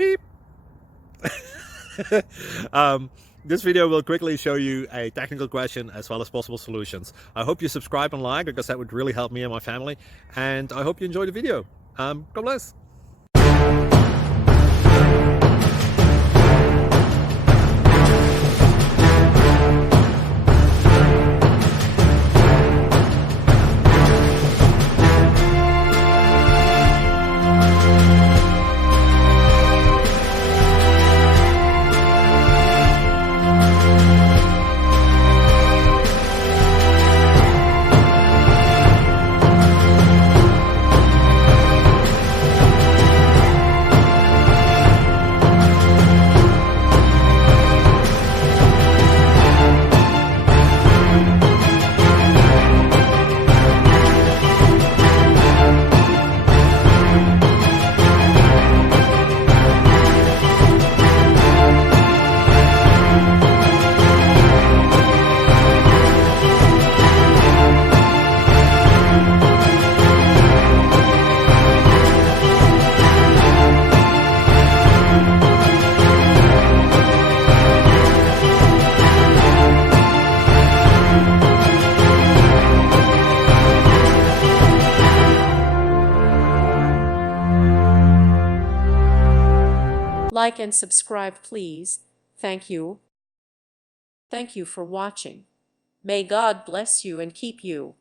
Beep. This video will quickly show you a technical question as well as possible solutions. I hope you subscribe and like, because that would really help me and my family. And I hope you enjoy the video. God bless. Like and subscribe, please. Thank you. Thank you for watching. May God bless you and keep you.